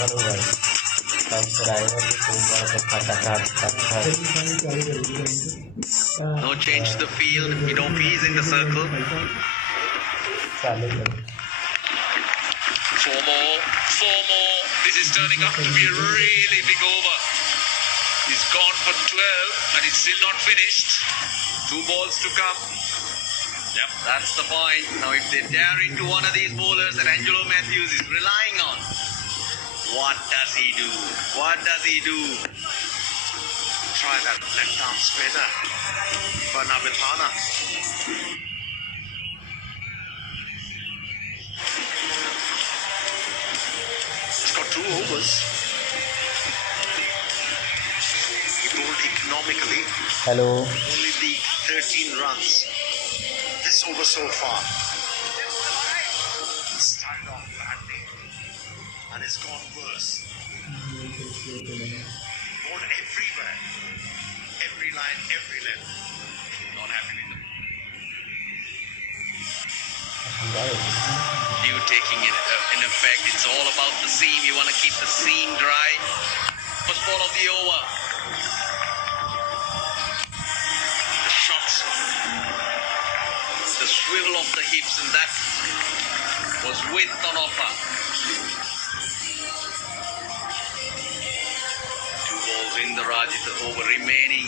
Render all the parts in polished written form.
No change to the field. Midopis in the circle. 4 more. This is turning out to be a really big over. He's gone for 12 and it's still not finished. 2 balls to come. Yep, that's the point. Now if they tear into one of these bowlers that Angelo Matthews is relying on, what does he do? Try that left arm spreader. Vanabithana. He's got 2 overs. He bowled economically. Hello. Only the 13 runs. This over so far. Started off badly and it's gone worse. Bowled everywhere. Every line, every length. Not happy with them. You taking it in effect. It's all about the seam. You want to keep the seam dry. First ball of the over. The shots. The swivel of the hips, and that was width on offer. 2 balls in the Rajitha over remaining.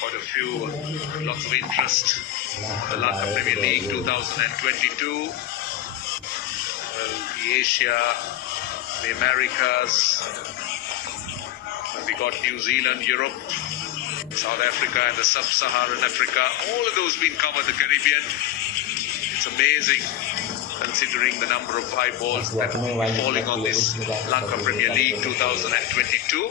Quite a few, lots of interest. The Lanka Premier League 2022, the Asia, the Americas, and we got New Zealand, Europe, South Africa and the Sub-Saharan Africa. All of those been covered, the Caribbean. It's amazing considering the number of eyeballs that are falling on this Lanka Premier League 2022.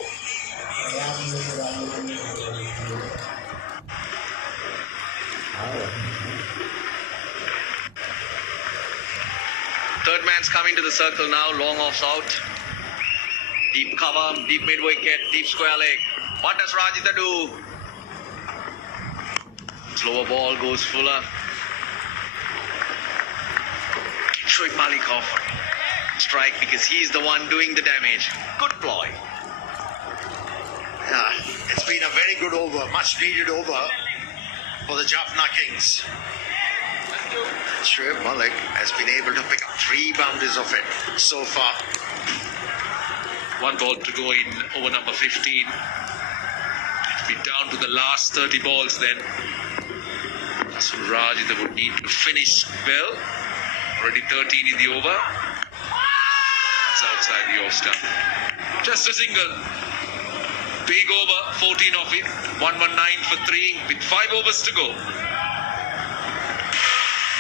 Third man's coming to the circle now, long offs out. Deep cover, deep mid wicket, deep square leg. What does Rajitha do? Slower ball goes fuller. Shoaib Malikov strike because he's the one doing the damage. Good ploy. Yeah, it's been a very good over, much needed over for the Jaffna Kings. Shoaib Malik has been able to pick up 3 boundaries of it so far. 1 ball to go in over number 15. It'll be down to the last 30 balls then. So Rajitha would need to finish well. Already 13 in the over. That's outside the off stump. Just a single. Big over, 14 of it. 119 for 3 with 5 overs to go.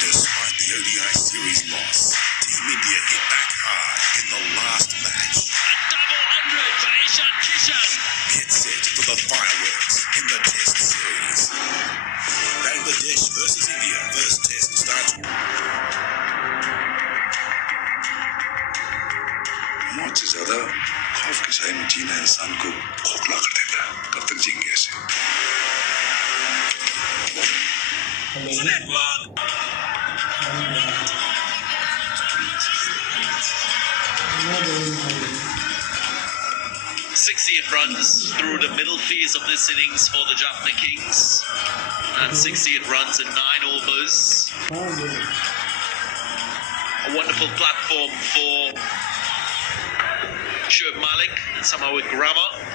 Despite the ODI series loss, Team India hit back hard in the last match. A double 100 for Ishan Kishan. Get set for the fireworks in the Test series. Bangladesh versus India. First Test starts. मौत से ज्यादा खौफ के साए में जीना इंसान को खोखला कर देता है कब तक जीएंगे ऐसे Runs through the middle phase of this innings for the Jaffna Kings, and 68 runs in 9 overs. A wonderful platform for Shoaib Malik and somehow with grammar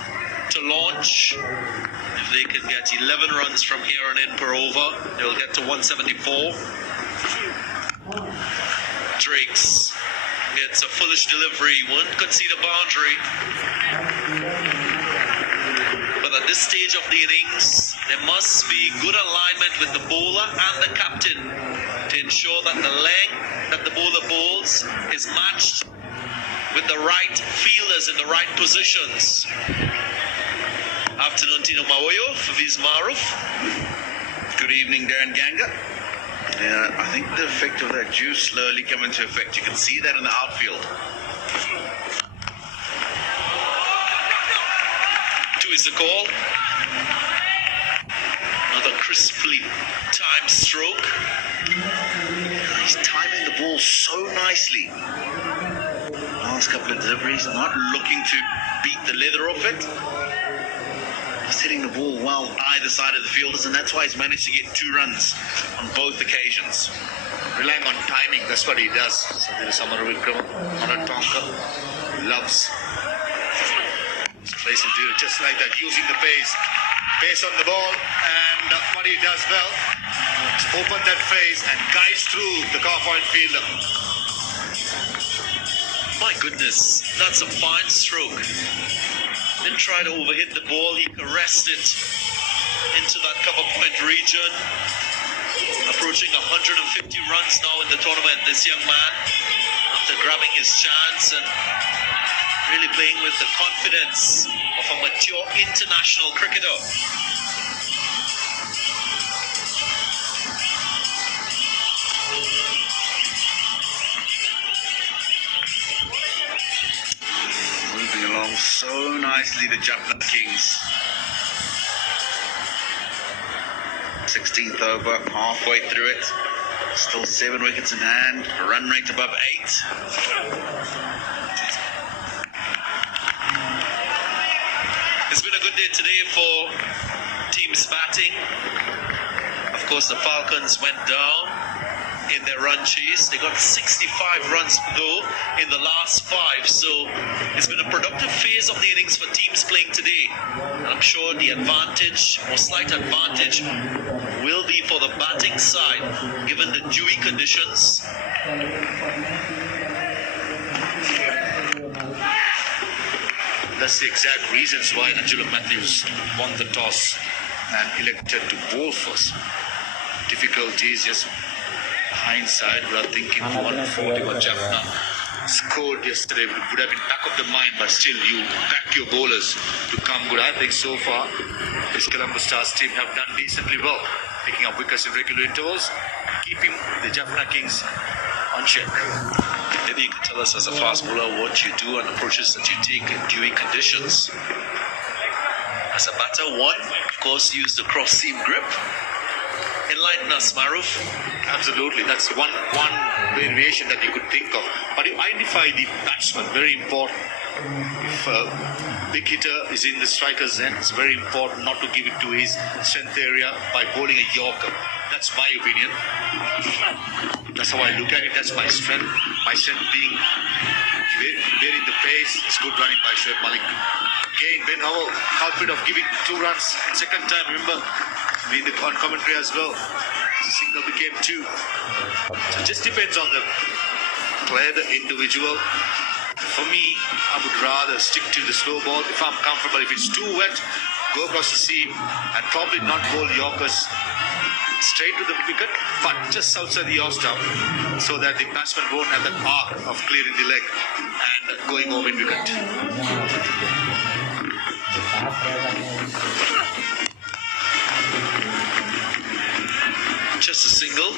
to launch. If they can get 11 runs from here on in per over, they'll get to 174. Drakes gets a foolish delivery, won't concede a boundary. But at this stage of the innings, there must be good alignment with the bowler and the captain to ensure that the length that the bowler bowls is matched with the right fielders in the right positions. Afternoon, Tino Mawoyo, Faviz Maruf. Good evening, Darren Ganga. Yeah, I think the effect of that juice slowly coming into effect. You can see that in the outfield. Two is the call. Another crisply timed stroke. He's timing the ball so nicely. Last couple of deliveries, not looking to beat the leather off it. He's hitting the ball well either side of the fielders, and that's why he's managed to get 2 runs on both occasions. Relying on timing, that's what he does. So there is Samara Vikram, Tonka, loves his place to do it just like that, using the pace on the ball, and what he does well, open that face and guides through the car point fielder. My goodness, that's a fine stroke. Didn't try to overhit the ball, he caressed it into that cover point region. Approaching 150 runs now in the tournament, this young man, after grabbing his chance and really playing with the confidence of a mature international cricketer. Moving along so nicely, the Jaffna Kings. 16th over, halfway through it. Still 7 wickets in hand, a run rate above 8. It's been a good day today for teams batting. Of course, the Falcons went down in their run chase. They got 65 runs though in the last 5, so it's been a productive phase of the innings for teams playing today. I'm sure the advantage, or slight advantage, will be for the batting side given the dewy conditions. That's the exact reasons why Angelo Matthews won the toss and elected to bowl first. Difficulty is just hindsight, but I think in 140 what Jaffna scored yesterday would have been back of the mind, but still you back your bowlers to come good. I think so far this Columbus Stars team have done decently well, picking up wickets in regular intervals, keeping the Jaffna Kings on check. Maybe you can tell us as a fast bowler what you do and approaches that you take in dewy conditions. As a batter, one, of course, use the cross-seam grip. Enlighten us, Maruf. Absolutely, that's one variation that you could think of. But you identify the batsman, very important. If a big hitter is in the striker's end, it's very important not to give it to his strength area by bowling a Yorker. That's my opinion. That's how I look at it. That's my strength. My strength being varying the pace. It's good running by Shoaib Malik. Again, Ben Howell, culprit of giving 2 runs second time. Remember, being on commentary as well. The signal became 2. So it just depends on the player, the individual. For me, I would rather stick to the slow ball if I'm comfortable. If it's too wet, go across the seam and probably not bowl Yorkers straight to the wicket, but just outside the off stump, so that the batsman won't have that arc of clearing the leg and going home in wicket. Just a single.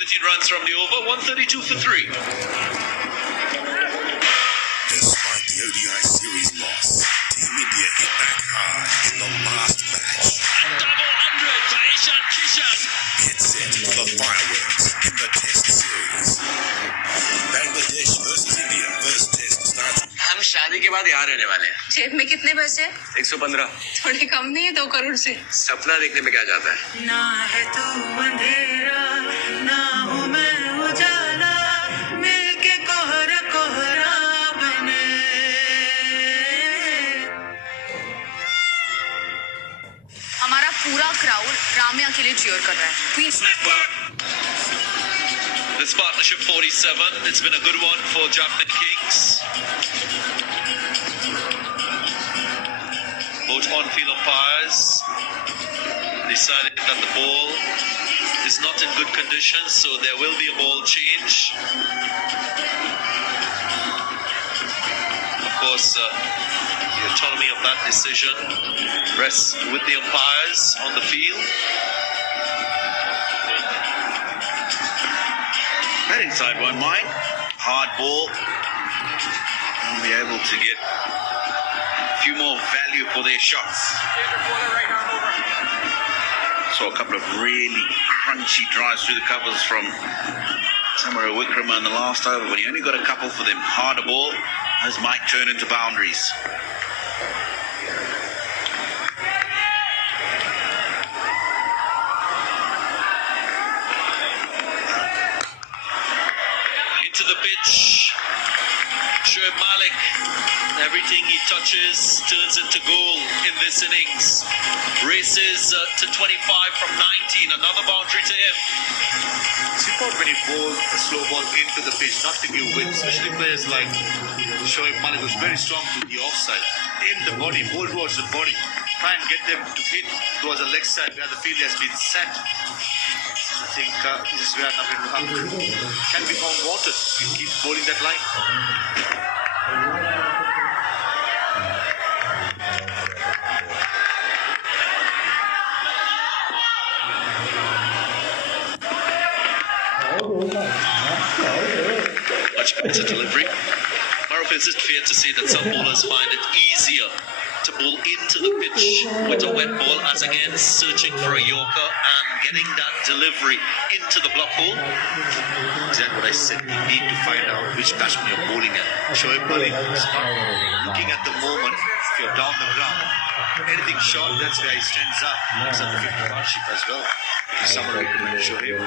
13 runs from the over, 132 for 3. Despite the ODI series loss, Team India hit back hard in the last match. Double 100 for Ishan Kishan. Get set for the fireworks in the Test series. Bangladesh versus India. First Test starts. हम शादी के बाद यहाँ रहने वाले हैं। जेब में कितने पैसे? 115। थोड़े कम नहीं है 2 करोड़ से? सपना देखने में क्या जाता है? ना है तू अंधेरा, ना हूँ मैं उजाला, मिलके कोहरा कोहरा बने। हमारा पूरा क्राउड राम्या के लिए चीयर कर रहा है। This partnership 47, it's been a good one for Jaffna Kings. Both on-field umpires decided that the ball is not in good condition, so there will be a ball change. Of course, the autonomy of that decision rests with the umpires on the field. That inside won't mind. hard ball and be able to get a few more value for their shots. Saw a couple of really crunchy drives through the covers from Samara Wickrama in the last over, but he only got a couple for them. Harder ball, those might turn into boundaries. Into the pitch, Shoaib Malik, everything he touches turns into goal in this innings. Races to 25 from 19, another boundary to him. It's important when you bowl a slow ball into the pitch, not to give width, especially players like Shoaib Malik, who's very strong to the offside. Aim the body, bowl towards the body. Try and get them to hit towards the leg side where the field has been set. I think this is where Navin can be found wanted. He keeps bowling that line. Much better delivery. Maruf, is it fair to say that some bowlers find it easier to bowl into the pitch with a wet ball as against searching for a yorker and getting that delivery into the block hole? Exactly what I said. You need to find out which batsman you're bowling at. Shoaib Malik is not looking at the moment. If you're down the ground, anything short, that's where he stands up. Looks at the 50 partnership as well. Someone recommend Shoaib.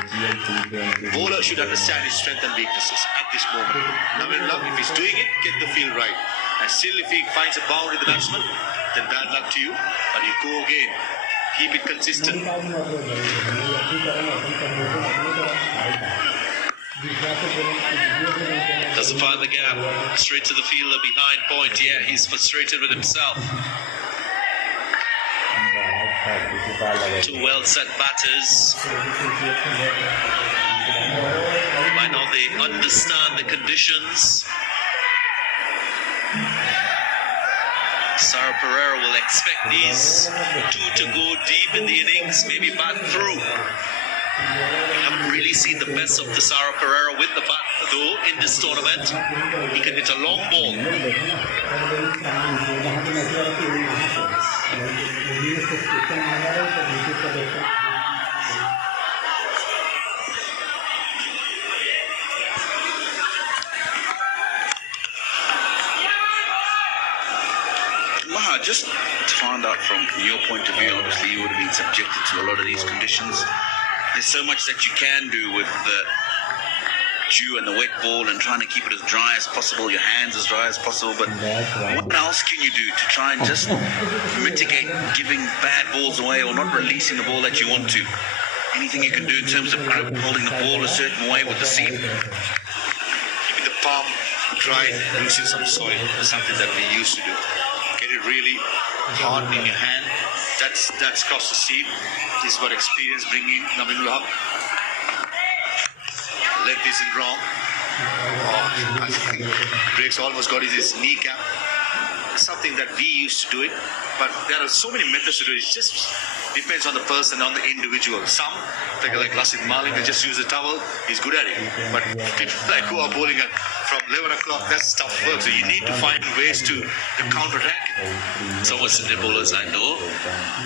Bowler should understand his strengths and weaknesses at this moment. Navin, if he's doing it, get the field right. And still, if he finds a boundary, the batsman, then bad luck to you. But you go again. Keep it consistent. Doesn't find the gap. Straight to the fielder behind point. Yeah, he's frustrated with himself. Two well-set batters. By now they understand the conditions. Sarah Pereira will expect these two to go deep in the innings, maybe bat through. We haven't really seen the best of the Sarah Pereira with the bat though in this tournament. He can hit a long ball. Maha, just to find out from your point of view, obviously you would have been subjected to a lot of these conditions. There's so much that you can do with the dew and the wet ball and trying to keep it as dry as possible, your hands as dry as possible, but what else can you do to try and just mitigate giving bad balls away or not releasing the ball that you want to? Anything you can do in terms of grip, holding the ball a certain way with the seam? Keeping the palm dry, losing some soil is something that we used to do. Get it really hard in your hand. That's cross the seam. This is what experience bringing Naminul Haq. Left isn't wrong. Oh, I think Breaks almost got his kneecap. It's something that we used to do it, but there are so many methods to do it. It just depends on the person, on the individual. Some, like Lasit Malik, they just use a towel. He's good at it. But people like who are bowling from 11 o'clock, that's tough work. So you need to find ways to counterattack. Some of the bowlers I know,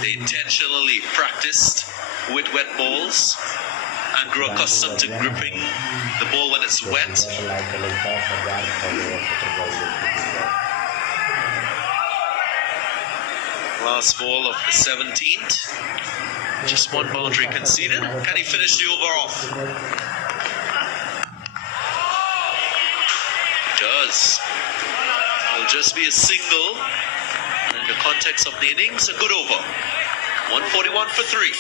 they intentionally practiced with wet balls and grew accustomed to gripping the ball when it's wet. Last ball of the 17th. Just one boundary conceded. Can he finish the over off? He does. It'll just be a single. And in the context of the innings, a good over. 141 for 3.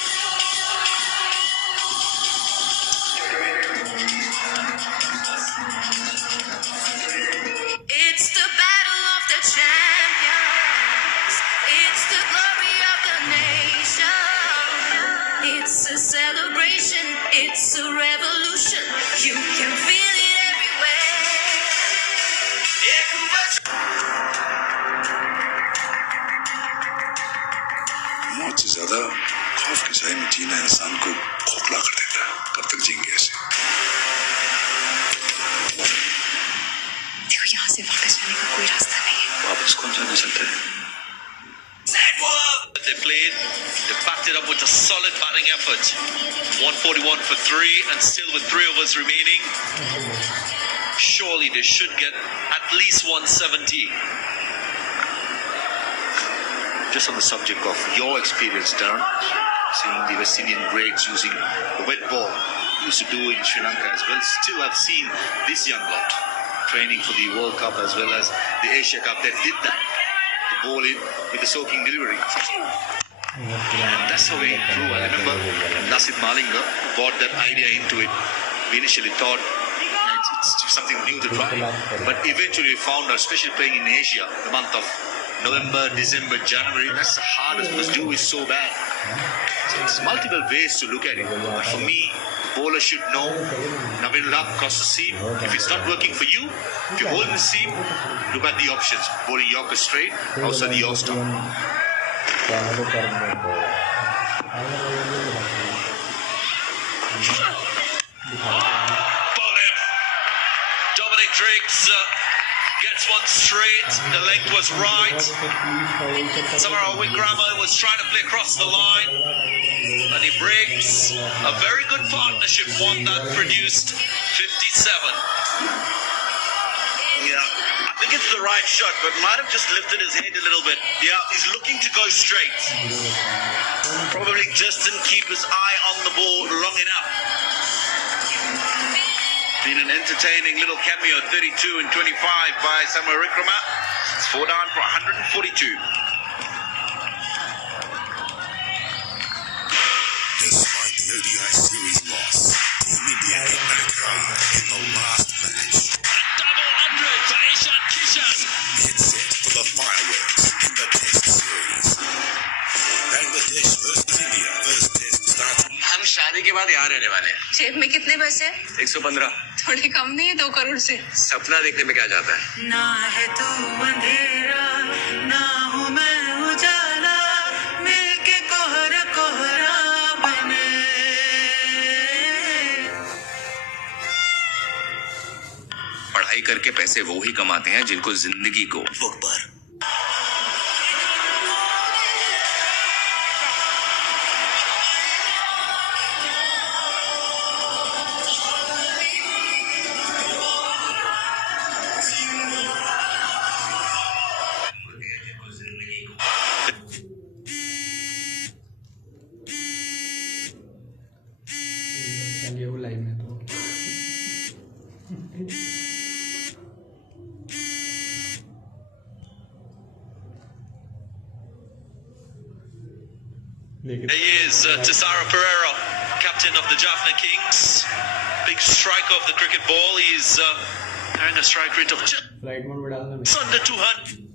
It's the battle of the champions. It's the glory of the nation. It's a celebration. It's a revolution. You can feel it everywhere. मौत से ज्यादा खौफ के साए में जीना इंसान को खोखला कर देता है। कब तक जिएंगे ऐसे? से वापस जाने का कोई रास्ता नहीं है। वापस कौन जाना चाहता है? They played, they backed it up with a solid batting effort. 141 for 3 and still with 3 overs remaining. Surely they should get at least 170. Just on the subject of your experience, Darren, seeing the West Indian greats using the wet ball, used to do in Sri Lanka as well. Still, I've seen this young lot training for the World Cup as well as the Asia Cup that did that. The ball in with the soaking delivery. And that's how we improve. I remember Nasid Malinga brought that idea into it. We initially thought it's something new to try. But eventually we found out, especially playing in Asia, the month of November, December, January, that's the hardest because dew is so bad. So there's multiple ways to look at it. But for me, bowler should know, Navin Lak cross the seam. If it's not working for you, if you're holding the seam, look at the options. Bowling Yorker straight, outside the off stump. Dominic Driggs gets one straight. The length was right. Somehow Wickramer was trying to play across the line. And he breaks a very good partnership, one that produced 57. Yeah, I think it's the right shot, but might have just lifted his head a little bit. Yeah, he's looking to go straight. Probably just didn't keep his eye on the ball long enough. Been an entertaining little cameo, 32 and 25 by Samuel Wickramer. It's 4 down for 142. Despite the ODI series loss, Team India hit America in the last match. Double 100 for Ishan Kishan. Get set for the fireworks in the Test series. Bangladesh versus India. First Test starts. हम शादी के बाद यहाँ रहने वाले हैं। जेब में कितने पैसे? 115। थोड़े कम नहीं है 2 करोड़ से? सपना देखने में क्या जाता है? ना है तू अंधेरा ना हूँ मैं उजाला मिलके कोहरा कोहरा बने। पढ़ाई करके पैसे वो ही कमाते हैं जिनको जिंदगी को बुक पर He is Tisara Pereira, captain of the Jaffna Kings. Big striker of the cricket ball. He's having a strike rate of just under 200.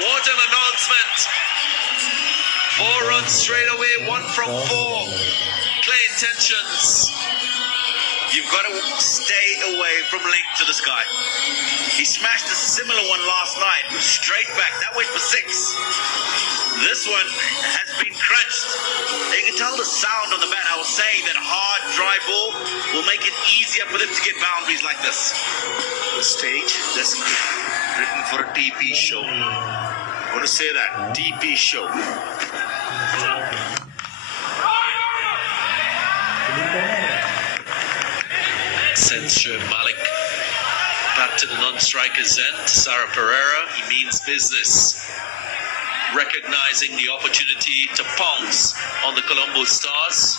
What an announcement! 4 runs straight away, 1 from 4. Play intentions. You've got to stay away from link to the sky. He smashed a similar one last night, straight back. That went for 6. This one has been crunched. You can tell the sound on the bat. I was saying that hard, dry ball will make it easier for them to get boundaries like this. The stage, that's written for a TP show. I want to say that, TP show. Sends Shoaib Malik back to the non-striker's end. Sarah Pereira, he means business. Recognizing the opportunity to pounce on the Colombo Stars.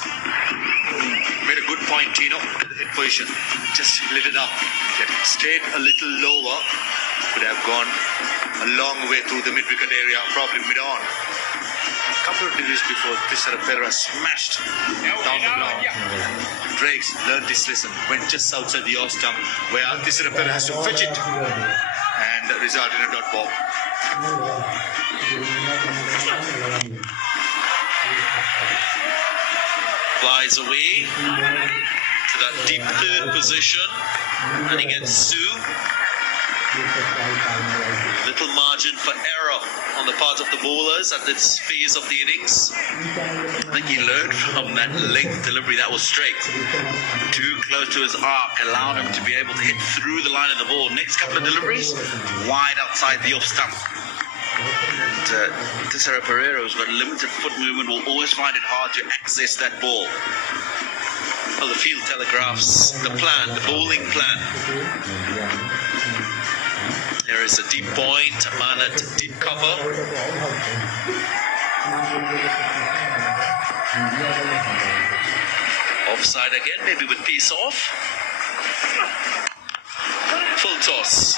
Made a good point, Tino. The hit position, just lit it up. If it stayed a little lower, could have gone a long way through the mid-wicket area, probably mid-on. A couple of degrees before, Tisara Pereira smashed down the ground. Drakes learned his lesson, went just outside the off stump, where Tisara Pereira has to fetch it and result in a dot ball. Flies away to that deep third position, and he gets 2. Little margin for error on the part of the bowlers at this phase of the innings. I think he learned from that length delivery that was straight. Too close to his arc allowed him to be able to hit through the line of the ball. Next couple of deliveries, wide outside the off stump. Tissara Pereira, who's got limited foot movement, will always find it hard to access that ball. Well, the field telegraphs the plan, the bowling plan. There is a deep point, a man at deep cover. Offside again, maybe with pace off. Full toss.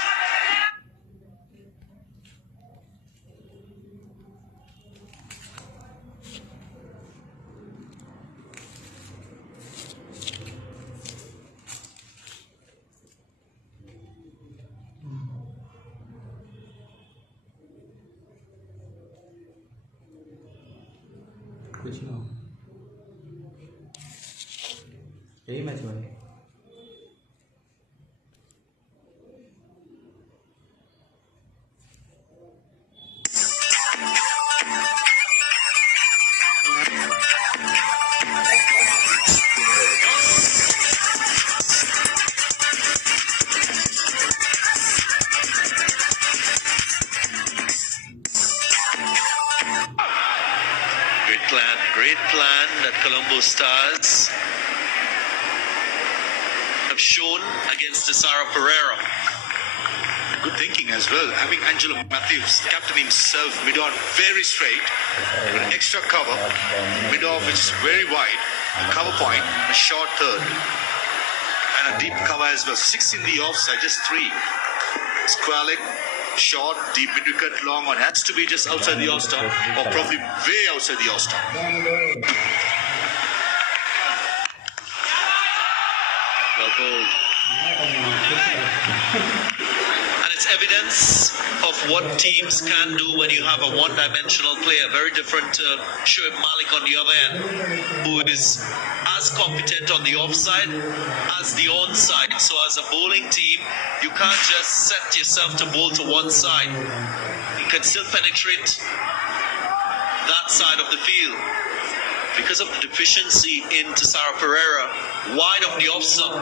कुछ ना हो यही match बने Great plan that Colombo Stars have shown against Tissara Pereira. Good thinking as well. Having Angelo Matthews, captain himself, mid-on very straight, with extra cover, mid-off which is very wide, a cover point, a short third, and a deep cover as well. 6 in the offside, just 3. Square leg, short, deep mid-wicket, long on. Has to be just outside the off-stump, or probably way outside the off-stump. Well bowled. And it's evidence of what teams can do when you have a one-dimensional player, very different to Shoaib Malik on the other end, who is as competent on the offside as the onside. So as a bowling team, you can't just set yourself to bowl to one side. You can still penetrate that side of the field. Because of the deficiency in Tissara Pereira, wide of the off-stump,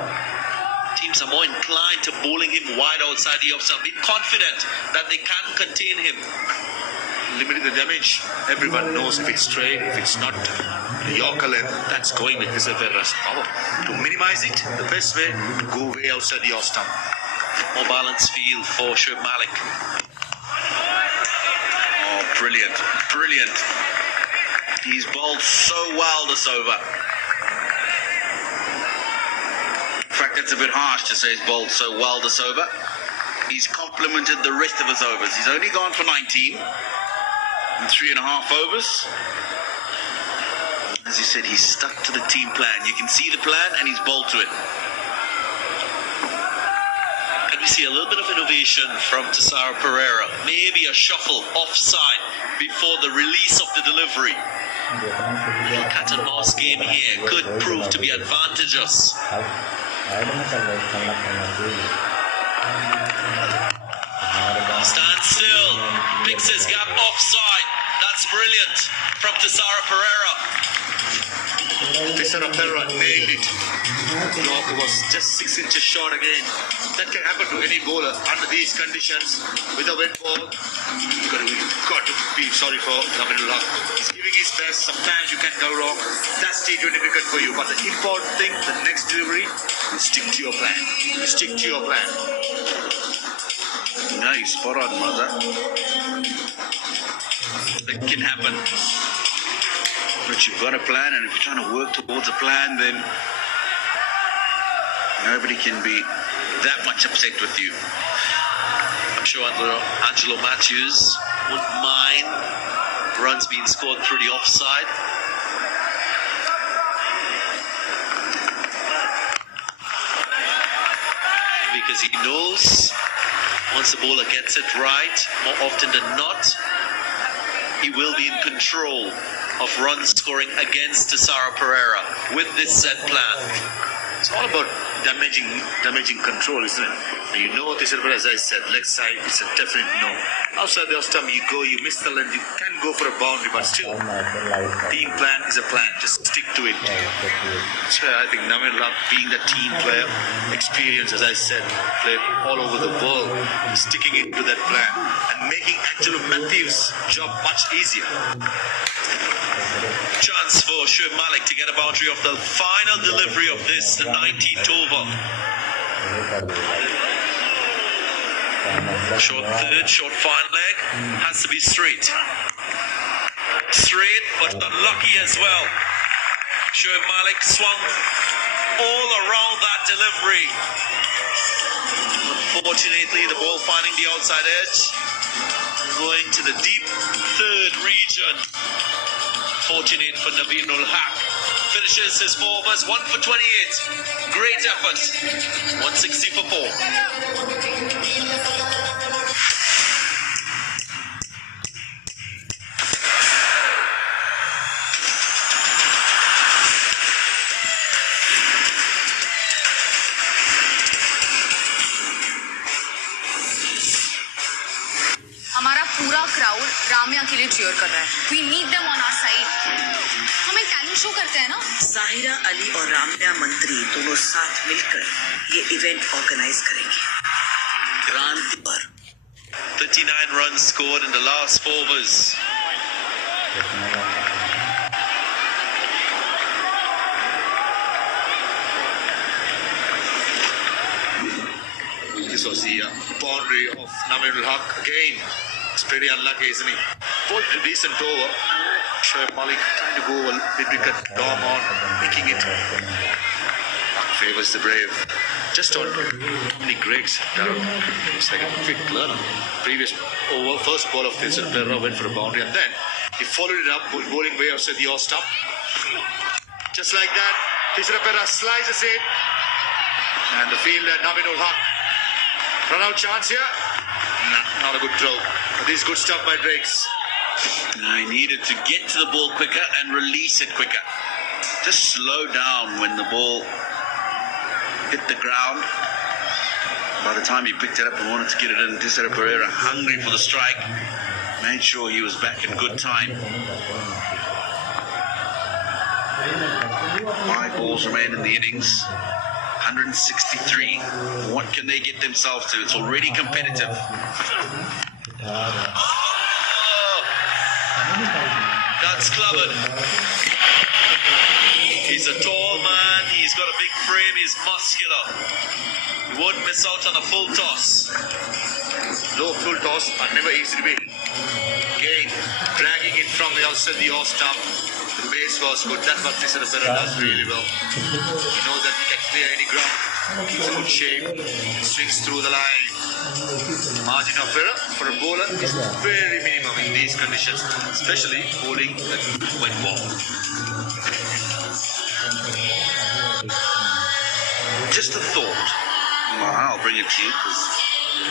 teams are more inclined to bowling him wide outside the off-stump, being confident that they can contain him. Limiting the damage. Everyone knows if it's straight, if it's not Yorker length, that's going with Tissara Pereira's power. To minimize it, the best way to go way outside the off-stump. More balanced field for Shoaib Malik. Oh, brilliant, brilliant. He's bowled so well this over. In fact, it's a bit harsh to say he's bowled so well this over. He's complemented the rest of his overs. He's only gone for 19 in 3.5 overs. As you said, he's stuck to the team plan. You can see the plan and he's bowled to it. Can we see a little bit of innovation from Tissara Pereira? Maybe a shuffle offside before the release of the delivery. The cat and mouse game here could prove to be advantageous. Stands still, picks his gap offside. That's brilliant from Tissara Pereira. Tissara Pereira nailed it. Yorker was just 6 inches short again. That can happen to any bowler under these conditions with a wet ball. You've got to be sorry for Naminul Haq. He's giving his best. Sometimes you can go wrong. That's T20 cricket for you. But the important thing, the next delivery, you stick to your plan. You stick to your plan. No, he's spot on, Mother. It can happen. But you've got a plan, and if you're trying to work towards a plan, then nobody can be that much upset with you. I'm sure Angelo Matthews wouldn't mind runs being scored through the offside. Because he knows once the bowler gets it right, more often than not, he will be in control of run scoring against Tissara Pereira with this set plan. It's all about damaging control, isn't it? You know this, but as I said, leg side, it's a definite no. Outside the off stump, you go, you miss the length, you can go for a boundary, but still, team plan is a plan. Just stick to it. So I think Namin Ram, being the team player, experience, as I said, played all over the world, sticking into that plan and making Angelo Matthews' job much easier. Chance for Shoaib Malik to get a boundary of the final delivery of this, the 19th over. Short third, short fine leg, has to be straight. Straight, but unlucky as well. Shoaib Malik swung all around that delivery. Unfortunately, the ball finding the outside edge, going to the deep third region. Fortunate for Naveen ul Haq. Finishes his 4 overs, 1 for 28. Great effort. 160 for 4. हमारा पूरा crowd Ramya के लिए cheer कर रहा है. We need them on our side. हम एक talent show करते हैं ना. जाहिरा अली और राम्या मंत्री दोनों साथ मिलकर ये इवेंट ऑर्गेनाइज करेंगे. क्रांति पर 39 runs scored in the last 4 overs. This was the boundary of Namin ul Haq again. It's pretty unlucky, isn't he? Bowled a decent over. Shoaib Malik trying to go a bit wicket, Dom on, making it. Luck favours the brave. Just on many greats. It's like a quick learner. Previous over, first ball of this, Perra went for a boundary, and then he followed it up, bowling way outside the off stump. Just like that, Perra slices it, and the fielder Namin ul Haq. Run out chance here. Nah, not a good throw. But this is good stuff by Drakes. I needed to get to the ball quicker and release it quicker. Just slow down when the ball hit the ground. By the time he picked it up and wanted to get it in, Tisera Pereira, hungry for the strike, made sure he was back in good time. 5 balls remain in the innings. 163. What can they get themselves to? It's already competitive. That's clevered. He's a tall man, he's got a big frame, he's muscular. He won't miss out on a full toss. Low full toss are never easy to beat. Again, dragging it from the outside the off stump. The base was good. That's what Tisera Pereira does really well. He knows that he can clear any ground. Keeps a good shape. Swings through the line. Margin of error for a bowler is very minimum in these conditions, especially bowling the wet ball. Just a thought. Well, I'll bring it to you because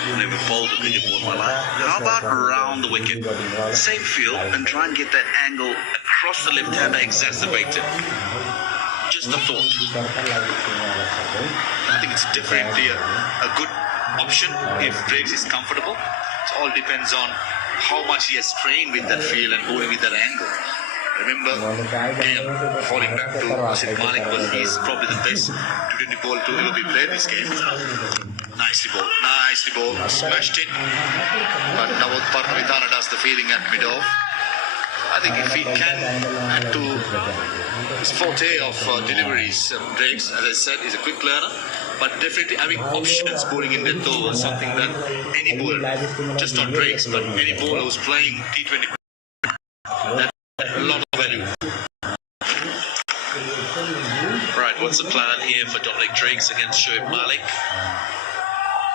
I've never bowled a cricket ball in my life. How about around the wicket? Same field and try and get that angle across the left-hander exacerbated. Just a thought. I think it's definitely a good option if Drakes is comfortable. It all depends on how much he has trained with that field and bowling with that angle. Remember, again, falling back to Shoaib Malik, but he's probably the best T20 bowler to ever be played this game. Nicely bowled, smashed it. But Nawad Parnavithana does the fielding at mid-off. I think if he can add to his forte of deliveries, Drakes, as I said, is a quick learner. But definitely having options bowling in death over is something that any bowler, just not Drakes, but any bowler who's playing T20, that's a lot of value. Right, what's the plan here for Dominic Drakes against Shoaib Malik?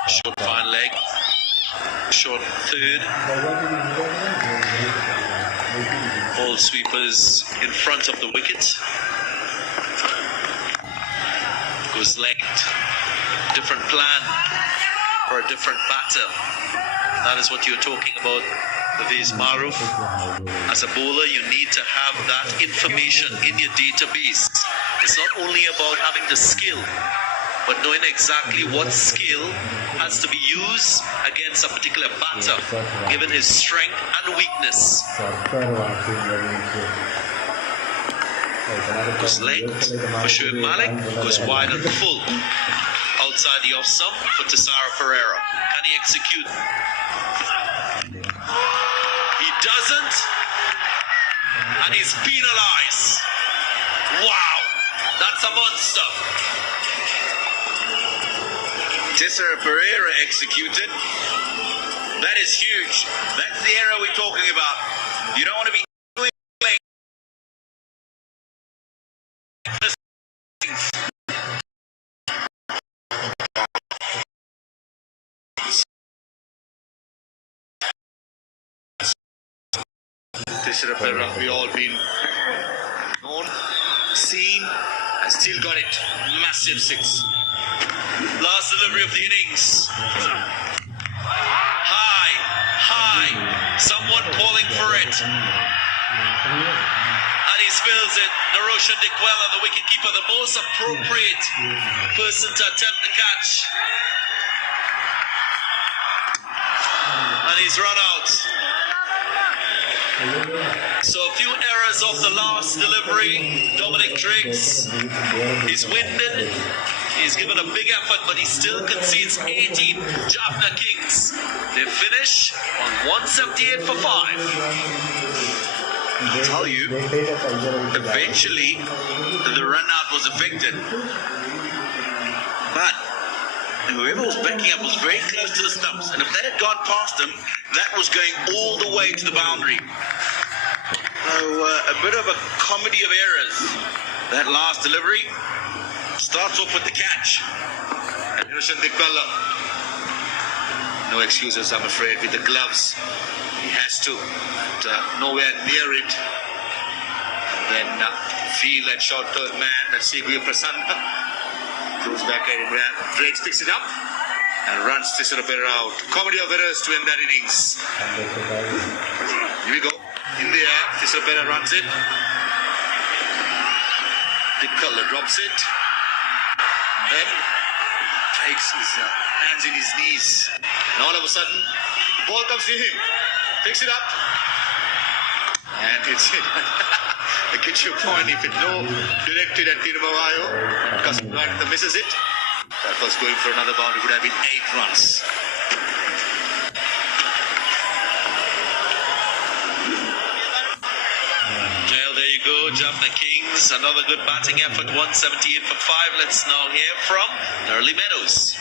Short fine leg, short third. All sweepers in front of the wicket. Goes left. Different plan for a different batter. That is what you're talking about, Hafiz Maruf. As a bowler, you need to have that information in your database. It's not only about having the skill, but knowing exactly what skill has to be used against a particular batter, given his strength and weakness. Goes length for Shoaib Malik, goes wide and full. Outside the off stump for Tessara Pereira. Can he execute? He doesn't, and he's penalized. Wow, that's a monster. Tessara Pereira executed. That is huge. That's the error we're talking about. You don't want to be playing. Tessara Pereira, we all been known, seen, and still got it. Massive six. Last delivery of the innings. High. Someone calling for it. And he spills it. Naroshan Dikwela, the wicketkeeper, the most appropriate person to attempt the catch. And he's run out. So a few errors of the last delivery. Dominic Driggs is winded. He's given a big effort, but he still concedes 18. Jaffna Kings, they finish on 178 for 5. I'll tell you, eventually the run out was affected. But whoever was backing up was very close to the stumps, and if that had gone past him, that was going all the way to the boundary. So a bit of a comedy of errors. That last delivery starts off with the catch. And Naroshan Dikwela, no excuses, I'm afraid, with the gloves. He has to, but nowhere near it. And then feel that short third man, that Sigvir Prasanna. Goes back at it, Drake picks it up and runs Tessara Pereira out. Comedy of errors to end that innings. Here we go. In the air, Tessara Pereira runs it. Dikwela drops it. Then takes his hands in his knees. And all of a sudden, the ball comes to him. Picks it up. And hits it. I get your point. If it no directed at Tirumavayo, and Kasparov misses it, that was going for another boundary. Would have been 8 runs. There you go, Jaffna Kings. Another good batting effort, 178 for 5. Let's now hear from Early Meadows.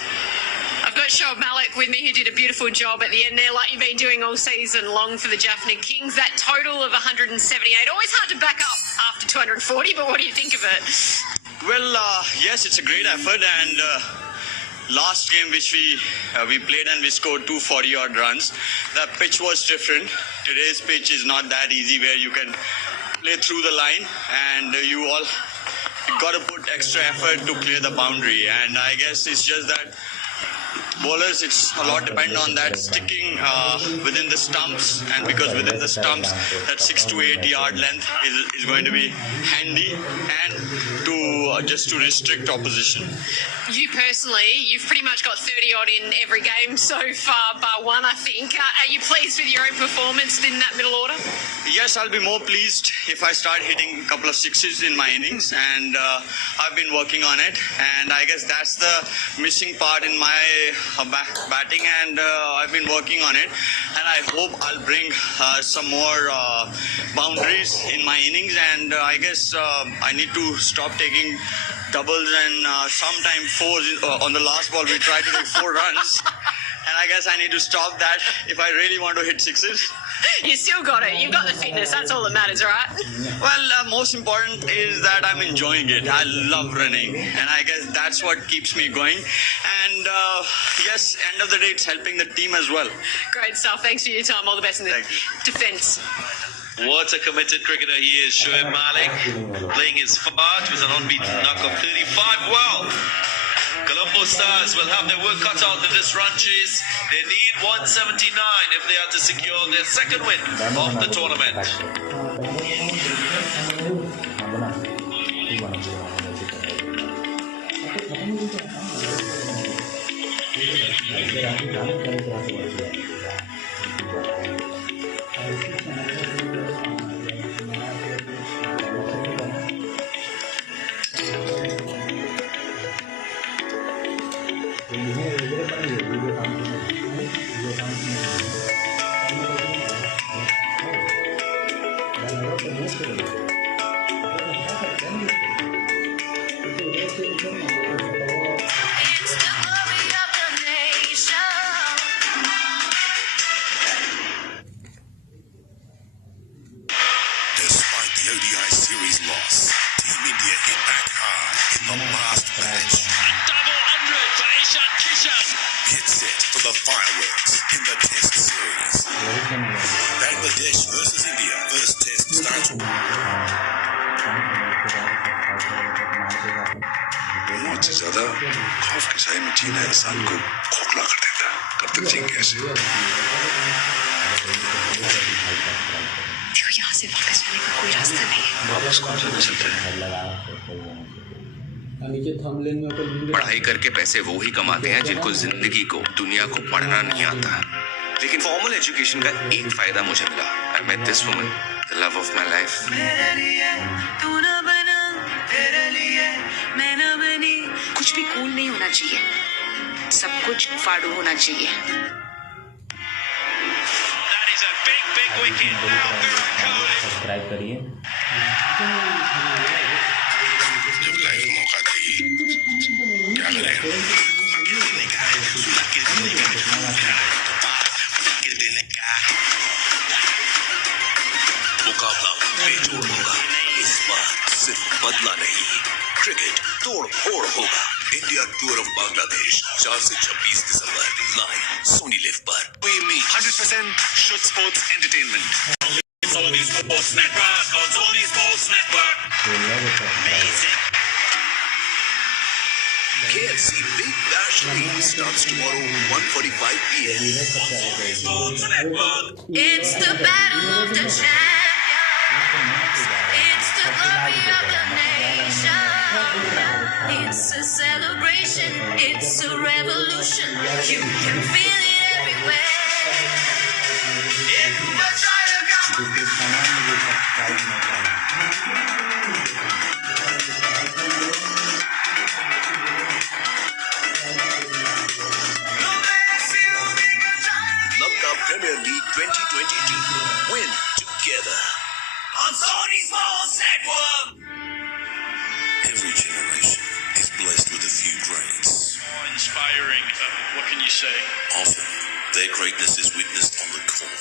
I've got Shoaib Malik with me, who did a beautiful job at the end there, like you've been doing all season long for the Jaffna Kings. That total of 178, always hard to back up after 240, but what do you think of it? Well, yes, it's a great effort, and last game which we played and we scored 240 odd runs. The pitch was different. Today's pitch is not that easy where you can play through the line, and you got to put extra effort to clear the boundary. And I guess it's just that bowlers, it's a lot depend on that sticking within the stumps, and because within the stumps that 6 to 8 yard length is going to be handy, and to just to restrict opposition. You personally, you've pretty much got 30 odd in every game so far, bar one, I think. Are you pleased with your own performance in that middle order? Yes, I'll be more pleased if I start hitting a couple of sixes in my innings, and I've been working on it, and I guess that's the missing part in my batting, and I've been working on it, and I hope I'll bring some more boundaries in my innings, and I guess I need to stop taking doubles and sometimes fours. On the last ball we tried to take 4 runs, and I guess I need to stop that if I really want to hit sixes. You still got it. You've got the fitness. That's all that matters, right? Well, most important is that I'm enjoying it. I love running, and I guess that's what keeps me going. And yes, end of the day, it's helping the team as well. Great stuff. Thanks for your time. All the best in the defence. What a committed cricketer he is, Shoaib Malik, playing his part with an unbeaten knock of 35. Well, Colombo Stars will have their work cut out in this run chase. They need 179 if they are to secure their second win of the tournament. fireworks in the Test series. Bangladesh versus India. First Test starts. मौत से ज्यादा खौफ के साए में जीना इंसान को खोखला कर देता है। कब तक जिएंगे ऐसे? क्यों यहाँ से वापस जाने का कोई रास्ता नहीं है? वापस कौन जाना चाहता है? पढ़ाई करके पैसे वो ही कमाते हैं जिनको जिंदगी को, दुनिया को पढ़ना नहीं आता। लेकिन फॉर्मल एजुकेशन का एक फायदा मुझे मिला। I met this woman, the love of my life. कुछ भी कूल नहीं होना चाहिए, सब कुछ फाड़ू होना चाहिए। That is a big wicket. Now Virat Kohli. Subscribe करिए। जब लाइफ मौका देगी क्या करेगा? मुकाबला बेजोड़ होगा। इस बार सिर्फ बदला नहीं, क्रिकेट तोड़ फोड़ होगा। इंडिया टूर ऑफ बांग्लादेश 4 से 26 दिसंबर लाइव सोनी लिव पर। 100% Shoot Sports Entertainment. Sony Sports Network on Sony Sports Network. Amazing. KFC Big Bash League starts tomorrow 1:45 p.m. on Sony Sports Network. It's the battle of the champions. It's the glory of the nation. It's a celebration. It's a revolution. You can feel it everywhere. Lanka Premier League 2022. Win together on Sony Sports Network. Every generation is blessed with a few greats. Inspiring. What can you say? Often, their greatness is witnessed on the court.